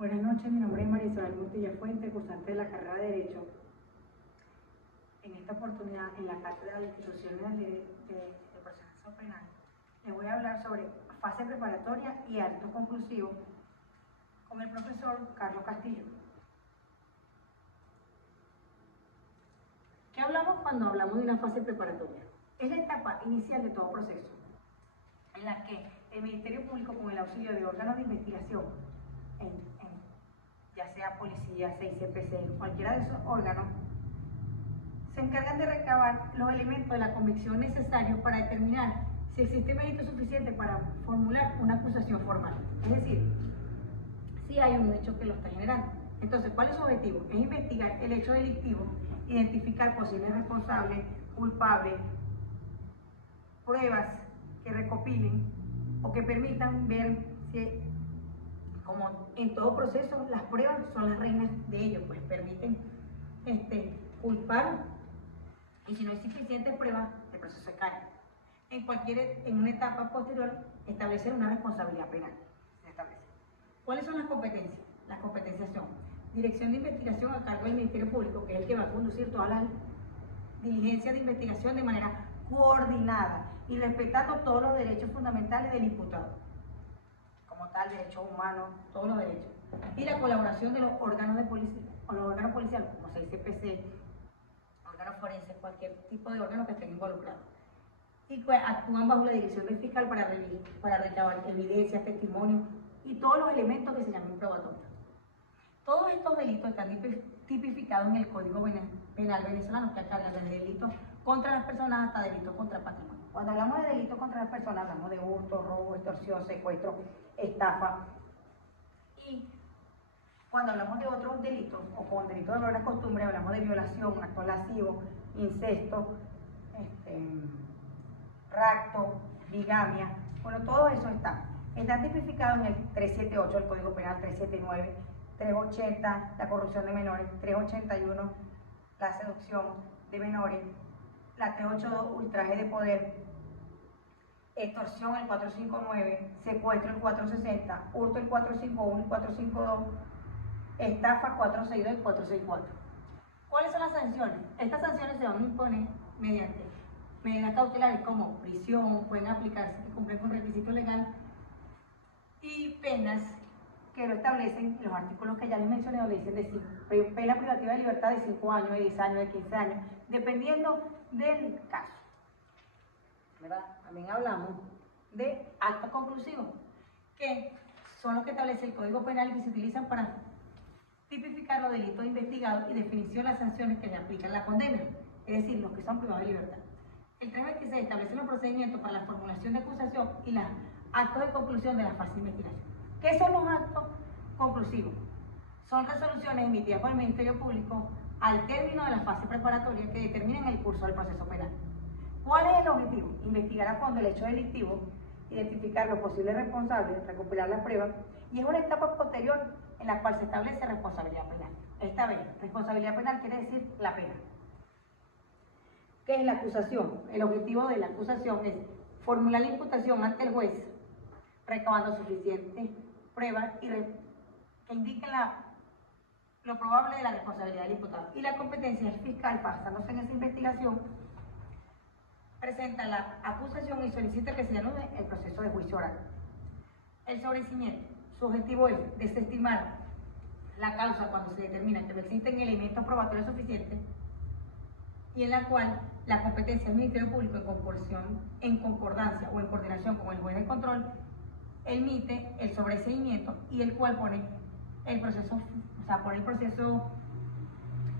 Buenas noches, mi nombre es María Isabel Montilla Fuente, cursante de la carrera de Derecho. En esta oportunidad, en la Cátedra de Instituciones de Proceso Penal, les voy a hablar sobre fase preparatoria y acto conclusivo con el profesor Carlos Castillo. ¿Qué hablamos cuando hablamos de una fase preparatoria? Es la etapa inicial de todo proceso, en la que el Ministerio Público, con el auxilio de órganos de investigación, ya sea policía, CICPC, cualquiera de esos órganos, se encargan de recabar los elementos de la convicción necesarios para determinar si existe mérito suficiente para formular una acusación formal. Es decir, si hay un hecho que lo está generando. Entonces, ¿cuál es su objetivo? Es investigar el hecho delictivo, identificar posibles responsables, culpables, pruebas que recopilen o que permitan ver si, como en todo proceso, las pruebas son las reinas de ello, pues permiten culpar, y si no hay suficientes pruebas, el proceso se cae. En una etapa posterior, establecer una responsabilidad penal. ¿Cuáles son las competencias? Las competencias son dirección de investigación a cargo del Ministerio Público, que es el que va a conducir todas las diligencias de investigación de manera coordinada y respetando todos los derechos fundamentales del imputado, como tal, derechos humanos, todos los derechos. Y la colaboración de los órganos de policía, o los órganos policiales, como CICPC, órganos forenses, cualquier tipo de órgano que estén involucrados. Y pues actúan bajo la dirección del fiscal para recabar evidencias, testimonios y todos los elementos que se llaman probatorios. Todos estos delitos están tipificados en el Código Penal venezolano, que acarrea desde delitos contra las personas hasta delitos contra el patrimonio. Cuando hablamos de delitos contra las personas, hablamos de hurto, robo, extorsión, secuestro, estafa. Y cuando hablamos de otros delitos, o con delitos de buena costumbre, hablamos de violación, acto lascivo, incesto, rapto, bigamia. Bueno, todo eso está tipificado en el 378 del Código Penal, 379, 380, la corrupción de menores, 381, la seducción de menores, la 382, ultraje de poder, extorsión el 459, secuestro el 460, hurto el 451, el 452, estafa 462 y 464. ¿Cuáles son las sanciones? Estas sanciones se van a imponer mediante medidas cautelares como prisión, pueden aplicarse que cumplen con requisitos legales, y penas que lo establecen los artículos que ya les mencioné, le dicen pena privativa de libertad de 5 años, de 10 años, de 15 años, dependiendo del caso. ¿Verdad? También hablamos de actos conclusivos, que son los que establece el Código Penal y que se utilizan para tipificar los delitos investigados y definición de las sanciones que le aplican la condena, es decir, los que son privados de libertad. El 326 establece los procedimientos para la formulación de acusación y los actos de conclusión de la fase de investigación. ¿Qué son los actos conclusivos? Son resoluciones emitidas por el Ministerio Público al término de la fase preparatoria que determinan el curso del proceso penal. ¿Cuál es el objetivo? Investigar a fondo el hecho delictivo, identificar los posibles responsables, recopilar las pruebas, y es una etapa posterior en la cual se establece responsabilidad penal. Esta vez, responsabilidad penal quiere decir la pena. ¿Qué es la acusación? El objetivo de la acusación es formular la imputación ante el juez, recabando suficientes pruebas que indiquen lo probable de la responsabilidad del imputado. Y la competencia del fiscal, basándose en esa investigación, presenta la acusación y solicita que se anude el proceso de juicio oral. El sobreseimiento, su objetivo es desestimar la causa cuando se determina que no existen elementos probatorios suficientes, y en la cual la competencia del Ministerio Público, en concordancia o en coordinación con el juez de control, emite el sobreseimiento, y el cual pone el proceso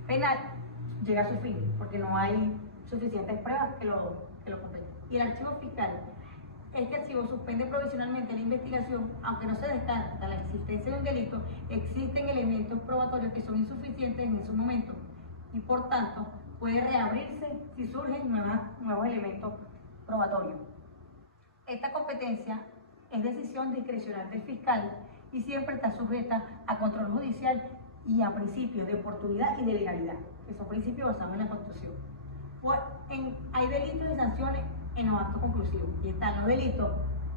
penal, llega a su fin, porque no hay suficientes pruebas que lo competen. Y el archivo fiscal, este archivo suspende provisionalmente la investigación, aunque no se descarta la existencia de un delito, existen elementos probatorios que son insuficientes en su momento, y por tanto puede reabrirse si surgen nuevos elementos probatorios. Esta competencia es decisión discrecional del fiscal y siempre está sujeta a control judicial y a principios de oportunidad y de legalidad, que son principios basados en la Constitución. Hay delitos y sanciones en los actos conclusivos, y están los delitos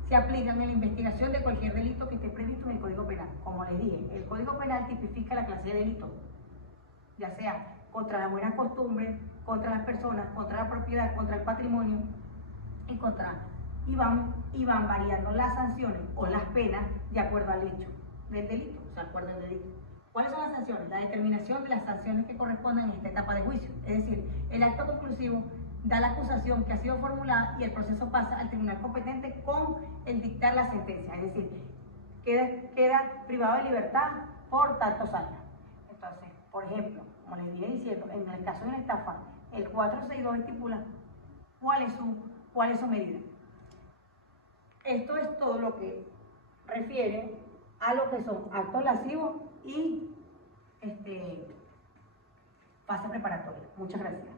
se aplican en la investigación de cualquier delito que esté previsto en el Código Penal, como les dije, el Código Penal tipifica la clase de delito, ya sea contra las buenas costumbres, contra las personas, contra la propiedad, contra el patrimonio y van variando las sanciones o las penas de acuerdo al hecho del delito, o sea, de acuerdo al delito. ¿Cuáles son las sanciones? La determinación de las sanciones que correspondan en esta etapa de juicio, es decir, el acto conclusivo da la acusación que ha sido formulada y el proceso pasa al tribunal competente con el dictar la sentencia, es decir, queda privado de libertad por tantos años. Entonces, por ejemplo, como les dije diciendo, en el caso de una estafa, el 462 estipula cuál es su medida. Esto es todo lo que refiere a lo que son actos lascivos y fase preparatoria. Muchas gracias.